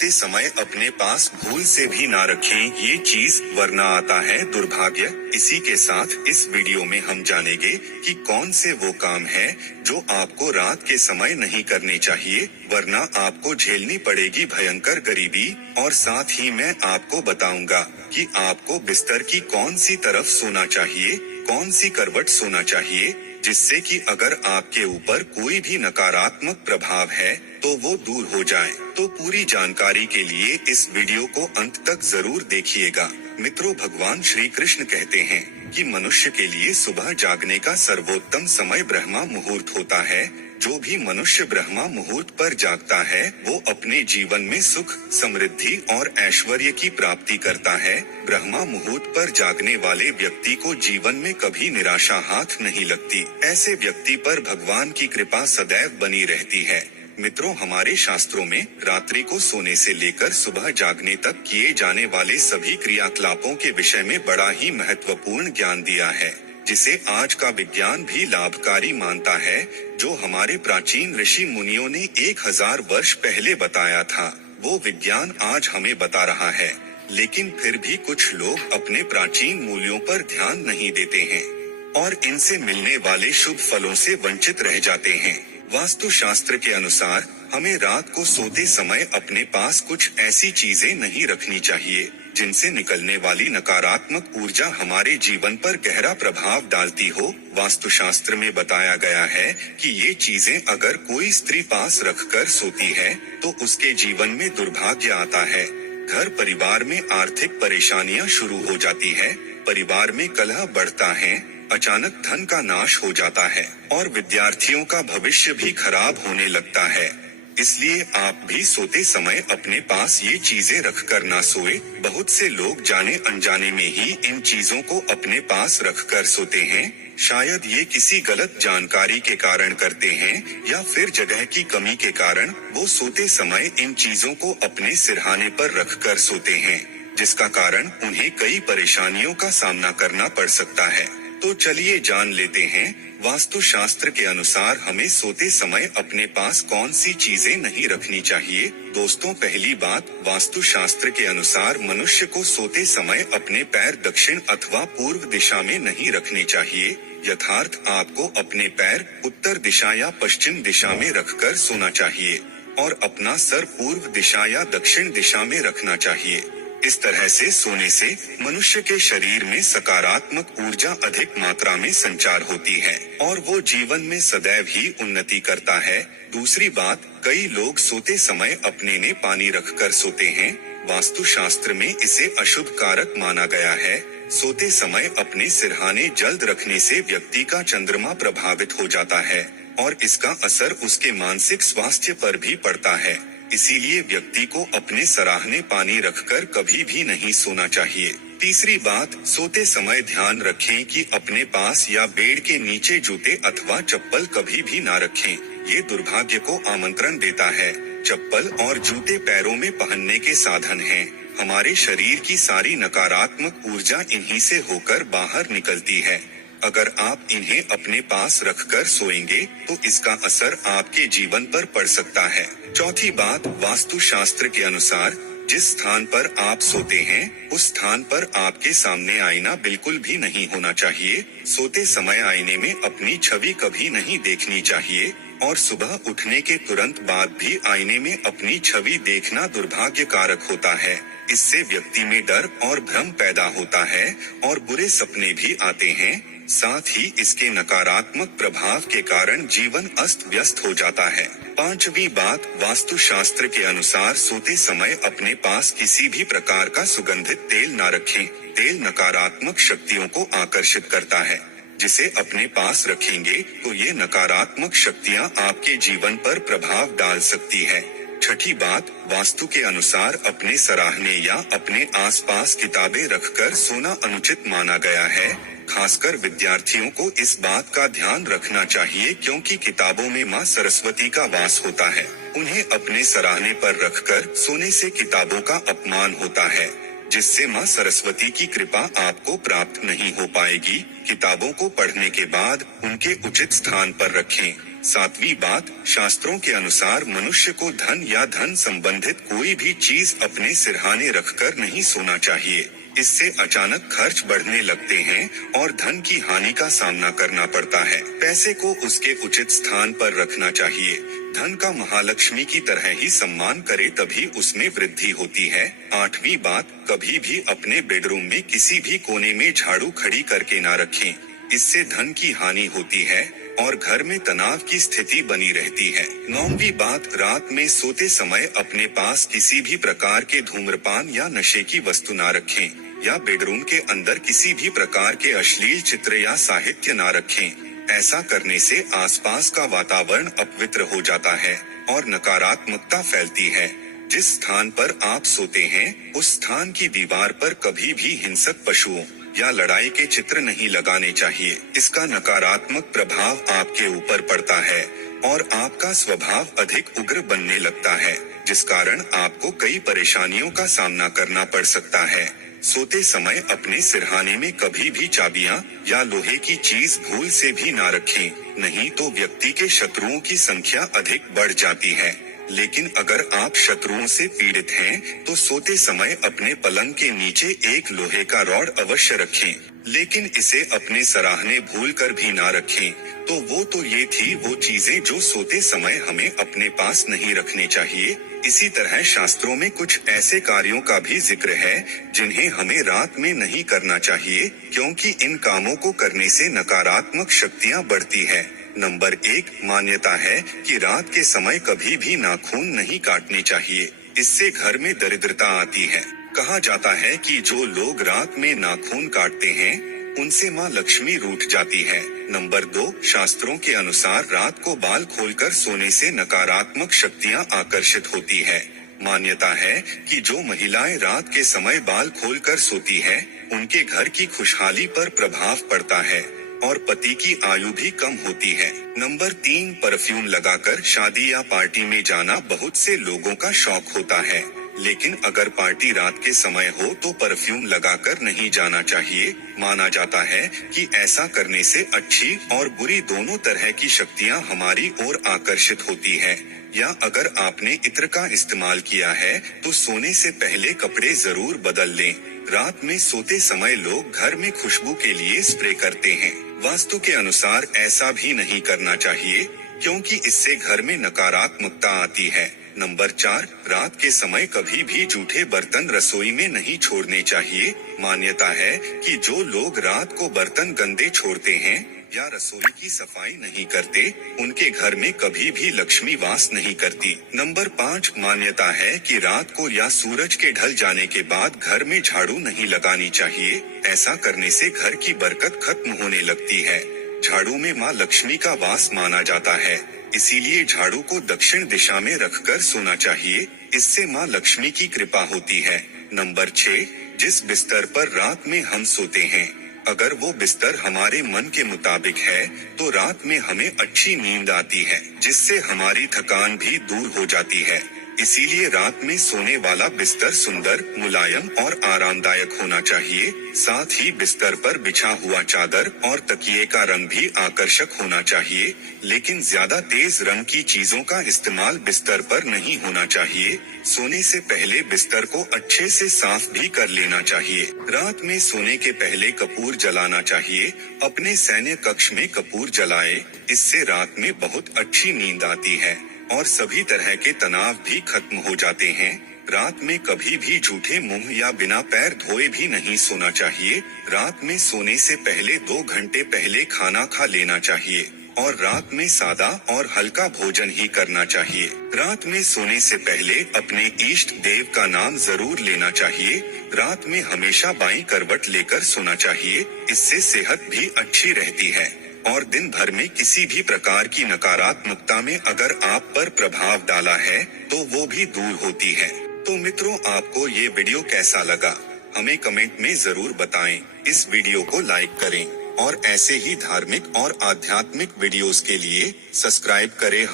सोते समय अपने पास भूल से भी ना रखें ये चीज, वरना आता है दुर्भाग्य। इसी के साथ इस वीडियो में हम जानेंगे कि कौन से वो काम है जो आपको रात के समय नहीं करने चाहिए, वरना आपको झेलनी पड़ेगी भयंकर गरीबी। और साथ ही मैं आपको बताऊंगा कि आपको बिस्तर की कौन सी तरफ सोना चाहिए, कौन सी करवट सोना चाहिए, जिससे कि अगर आपके ऊपर कोई भी नकारात्मक प्रभाव है तो वो दूर हो जाए। तो पूरी जानकारी के लिए इस वीडियो को अंत तक जरूर देखिएगा। मित्रों, भगवान श्री कृष्ण कहते हैं कि मनुष्य के लिए सुबह जागने का सर्वोत्तम समय ब्रह्मा मुहूर्त होता है। जो भी मनुष्य ब्रह्मा मुहूर्त पर जागता है वो अपने जीवन में सुख, समृद्धि और ऐश्वर्य की प्राप्ति करता है। ब्रह्मा मुहूर्त पर जागने वाले व्यक्ति को जीवन में कभी निराशा हाथ नहीं लगती। ऐसे व्यक्ति पर भगवान की कृपा सदैव बनी रहती है। मित्रों, हमारे शास्त्रों में रात्रि को सोने से लेकर सुबह जागने तक किए जाने वाले सभी क्रियाकलापों के विषय में बड़ा ही महत्वपूर्ण ज्ञान दिया है, जिसे आज का विज्ञान भी लाभकारी मानता है। जो हमारे प्राचीन ऋषि मुनियों ने 1000 वर्ष पहले बताया था, वो विज्ञान आज हमें बता रहा है। लेकिन फिर भी कुछ लोग अपने प्राचीन मूल्यों पर ध्यान नहीं देते हैं और इनसे मिलने वाले शुभ फलों से वंचित रह जाते हैं। वास्तु शास्त्र के अनुसार हमें रात को सोते समय अपने पास कुछ ऐसी चीजें नहीं रखनी चाहिए जिनसे निकलने वाली नकारात्मक ऊर्जा हमारे जीवन पर गहरा प्रभाव डालती हो। वास्तुशास्त्र में बताया गया है कि ये चीजें अगर कोई स्त्री पास रखकर सोती है तो उसके जीवन में दुर्भाग्य आता है, घर परिवार में आर्थिक परेशानियां शुरू हो जाती है, परिवार में कलह बढ़ता है, अचानक धन का नाश हो जाता है और विद्यार्थियों का भविष्य भी खराब होने लगता है। इसलिए आप भी सोते समय अपने पास ये चीजें रखकर ना सोए। बहुत से लोग जाने अनजाने में ही इन चीजों को अपने पास रखकर सोते हैं। शायद ये किसी गलत जानकारी के कारण करते हैं या फिर जगह की कमी के कारण वो सोते समय इन चीजों को अपने सिरहाने पर रखकर सोते हैं, जिसका कारण उन्हें कई परेशानियों का सामना करना पड़ सकता है। तो चलिए जान लेते हैं वास्तु शास्त्र के अनुसार हमें सोते समय अपने पास कौन सी चीजें नहीं रखनी चाहिए। दोस्तों, पहली बात, वास्तु शास्त्र के अनुसार मनुष्य को सोते समय अपने पैर दक्षिण अथवा पूर्व दिशा में नहीं रखने चाहिए। यथार्थ आपको अपने पैर उत्तर दिशा या पश्चिम दिशा में रखकर सोना चाहिए और अपना सर पूर्व दिशा या दक्षिण दिशा में रखना चाहिए। इस तरह से सोने से मनुष्य के शरीर में सकारात्मक ऊर्जा अधिक मात्रा में संचार होती है और वो जीवन में सदैव ही उन्नति करता है। दूसरी बात, कई लोग सोते समय अपने ने पानी रखकर सोते हैं। वास्तु शास्त्र में इसे अशुभ कारक माना गया है। सोते समय अपने सिरहाने जल्द रखने से व्यक्ति का चंद्रमा प्रभावित हो जाता है और इसका असर उसके मानसिक स्वास्थ्य पर भी पड़ता है। इसीलिए व्यक्ति को अपने सराहने पानी रखकर कभी भी नहीं सोना चाहिए। तीसरी बात, सोते समय ध्यान रखें कि अपने पास या बेड के नीचे जूते अथवा चप्पल कभी भी ना रखें। ये दुर्भाग्य को आमंत्रण देता है। चप्पल और जूते पैरों में पहनने के साधन हैं। हमारे शरीर की सारी नकारात्मक ऊर्जा इन्हीं से होकर बाहर निकलती है। अगर आप इन्हें अपने पास रखकर सोएंगे तो इसका असर आपके जीवन पर पड़ सकता है। चौथी बात, वास्तु शास्त्र के अनुसार जिस स्थान पर आप सोते हैं उस स्थान पर आपके सामने आईना बिल्कुल भी नहीं होना चाहिए। सोते समय आईने में अपनी छवि कभी नहीं देखनी चाहिए और सुबह उठने के तुरंत बाद भी आईने में अपनी छवि देखना दुर्भाग्य कारक होता है। इससे व्यक्ति में डर और भ्रम पैदा होता है और बुरे सपने भी आते हैं। साथ ही इसके नकारात्मक प्रभाव के कारण जीवन अस्त व्यस्त हो जाता है। पांचवी बात, वास्तु शास्त्र के अनुसार सोते समय अपने पास किसी भी प्रकार का सुगंधित तेल न रखें। तेल नकारात्मक शक्तियों को आकर्षित करता है। जिसे अपने पास रखेंगे तो ये नकारात्मक शक्तियां आपके जीवन पर प्रभाव डाल सकती है। छठी बात, वास्तु के अनुसार अपने सराहने या अपने आसपास किताबें रखकर सोना अनुचित माना गया है। खासकर विद्यार्थियों को इस बात का ध्यान रखना चाहिए क्योंकि किताबों में मां सरस्वती का वास होता है। उन्हें अपने सराहने पर रखकर सोने से किताबों का अपमान होता है। जिससे माँ सरस्वती की कृपा आपको प्राप्त नहीं हो पाएगी। किताबों को पढ़ने के बाद उनके उचित स्थान पर रखें। 7वीं बात, शास्त्रों के अनुसार मनुष्य को धन या धन संबंधित कोई भी चीज अपने सिरहाने रखकर नहीं सोना चाहिए। इससे अचानक खर्च बढ़ने लगते हैं और धन की हानि का सामना करना पड़ता है। पैसे को उसके उचित स्थान पर रखना चाहिए। धन का महालक्ष्मी की तरह ही सम्मान करे तभी उसमें वृद्धि होती है। 8वीं बात, कभी भी अपने बेडरूम में किसी भी कोने में झाड़ू खड़ी करके ना रखें। इससे धन की हानि होती है और घर में तनाव की स्थिति बनी रहती है। 9वीं बात, रात में सोते समय अपने पास किसी भी प्रकार के धूम्रपान या नशे की वस्तु ना रखें या बेडरूम के अंदर किसी भी प्रकार के अश्लील चित्र या साहित्य ना रखें। ऐसा करने से आसपास का वातावरण अपवित्र हो जाता है और नकारात्मकता फैलती है। जिस स्थान पर आप सोते हैं उस स्थान की दीवार पर कभी भी हिंसक पशुओं या लड़ाई के चित्र नहीं लगाने चाहिए। इसका नकारात्मक प्रभाव आपके ऊपर पड़ता है और आपका स्वभाव अधिक उग्र बनने लगता है, जिस कारण आपको कई परेशानियों का सामना करना पड़ सकता है। सोते समय अपने सिरहाने में कभी भी चाबियां या लोहे की चीज भूल से भी ना रखें, नहीं तो व्यक्ति के शत्रुओं की संख्या अधिक बढ़ जाती है। लेकिन अगर आप शत्रुओं से पीड़ित हैं, तो सोते समय अपने पलंग के नीचे एक लोहे का रॉड अवश्य रखें, लेकिन इसे अपने सराहने भूल कर भी ना रखें। तो ये थी वो चीजें जो सोते समय हमें अपने पास नहीं रखने चाहिए। इसी तरह शास्त्रों में कुछ ऐसे कार्यों का भी जिक्र है जिन्हें हमें रात में नहीं करना चाहिए, क्योंकि इन कामों को करने से नकारात्मक शक्तियां बढ़ती है। नंबर 1, मान्यता है कि रात के समय कभी भी नाखून नहीं काटने चाहिए, इससे घर में दरिद्रता आती है। कहा जाता है कि जो लोग रात में नाखून काटते हैं उनसे माँ लक्ष्मी रूठ जाती है। नंबर 2, शास्त्रों के अनुसार रात को बाल खोलकर सोने से नकारात्मक शक्तियाँ आकर्षित होती है। मान्यता है कि जो महिलाएं रात के समय बाल खोलकर सोती है उनके घर की खुशहाली पर प्रभाव पड़ता है और पति की आयु भी कम होती है। नंबर 3, परफ्यूम लगाकर शादी या पार्टी में जाना बहुत से लोगों का शौक होता है, लेकिन अगर पार्टी रात के समय हो तो परफ्यूम लगाकर नहीं जाना चाहिए। माना जाता है कि ऐसा करने से अच्छी और बुरी दोनों तरह की शक्तियां हमारी ओर आकर्षित होती है। या अगर आपने इत्र का इस्तेमाल किया है तो सोने से पहले कपड़े जरूर बदल लें। रात में सोते समय लोग घर में खुशबू के लिए स्प्रे करते हैं। वास्तु के अनुसार ऐसा भी नहीं करना चाहिए, क्योंकि इससे घर में नकारात्मकता आती है। नंबर 4, रात के समय कभी भी जूठे बर्तन रसोई में नहीं छोड़ने चाहिए। मान्यता है कि जो लोग रात को बर्तन गंदे छोड़ते हैं या रसोई की सफाई नहीं करते, उनके घर में कभी भी लक्ष्मी वास नहीं करती। नंबर 5, मान्यता है कि रात को या सूरज के ढल जाने के बाद घर में झाड़ू नहीं लगानी चाहिए। ऐसा करने से घर की बरकत खत्म होने लगती है। झाड़ू में माँ लक्ष्मी का वास माना जाता है, इसीलिए झाड़ू को दक्षिण दिशा में रखकर सोना चाहिए। इससे माँ लक्ष्मी की कृपा होती है। नंबर 6, जिस बिस्तर पर रात में हम सोते हैं, अगर वो बिस्तर हमारे मन के मुताबिक है तो रात में हमें अच्छी नींद आती है, जिससे हमारी थकान भी दूर हो जाती है। इसीलिए रात में सोने वाला बिस्तर सुंदर, मुलायम और आरामदायक होना चाहिए। साथ ही बिस्तर पर बिछा हुआ चादर और तकिए का रंग भी आकर्षक होना चाहिए, लेकिन ज्यादा तेज रंग की चीजों का इस्तेमाल बिस्तर पर नहीं होना चाहिए। सोने से पहले बिस्तर को अच्छे से साफ भी कर लेना चाहिए। रात में सोने के पहले कपूर जलाना चाहिए। अपने सैन्य कक्ष में कपूर जलाए, इससे रात में बहुत अच्छी नींद आती है और सभी तरह के तनाव भी खत्म हो जाते हैं। रात में कभी भी झूठे मुंह या बिना पैर धोए भी नहीं सोना चाहिए। रात में सोने से पहले 2 घंटे पहले खाना खा लेना चाहिए और रात में सादा और हल्का भोजन ही करना चाहिए। रात में सोने से पहले अपने इष्ट देव का नाम जरूर लेना चाहिए। रात में हमेशा बाईं करवट लेकर सोना चाहिए, इससे सेहत भी अच्छी रहती है और दिन भर में किसी भी प्रकार की नकारात्मकता में अगर आप पर प्रभाव डाला है तो वो भी दूर होती है। तो मित्रों, आपको ये वीडियो कैसा लगा हमें कमेंट में जरूर बताएं। इस वीडियो को लाइक करें और ऐसे ही धार्मिक और आध्यात्मिक वीडियोस के लिए सब्सक्राइब करें